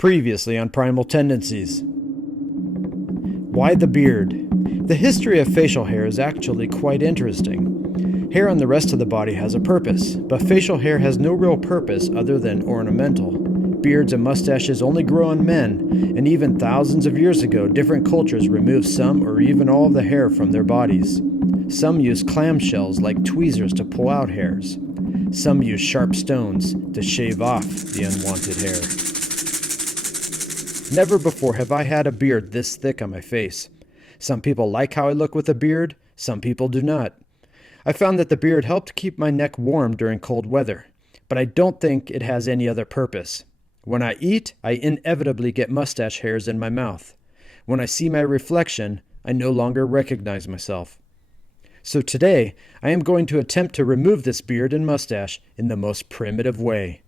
Previously on Primal Tendencies. Why the beard? The history of facial hair is actually quite interesting. Hair on the rest of the body has a purpose, but facial hair has no real purpose other than ornamental. Beards and mustaches only grow on men, and even thousands of years ago, different cultures removed some or even all of the hair from their bodies. Some use clamshells like tweezers to pull out hairs. Some use sharp stones to shave off the unwanted hair. Never before have I had a beard this thick on my face. Some people like how I look with a beard, some people do not. I found that the beard helped keep my neck warm during cold weather, but I don't think it has any other purpose. When I eat, I inevitably get mustache hairs in my mouth. When I see my reflection, I no longer recognize myself. So today, I am going to attempt to remove this beard and mustache in the most primitive way.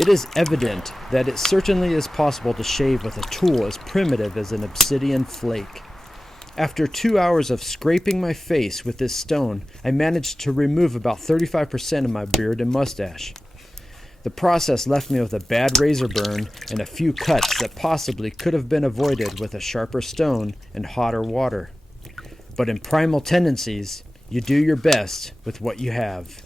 It is evident that it certainly is possible to shave with a tool as primitive as an obsidian flake. After 2 hours of scraping my face with this stone, I managed to remove about 35% of my beard and mustache. The process left me with a bad razor burn and a few cuts that possibly could have been avoided with a sharper stone and hotter water. But in Primal Tendencies, you do your best with what you have.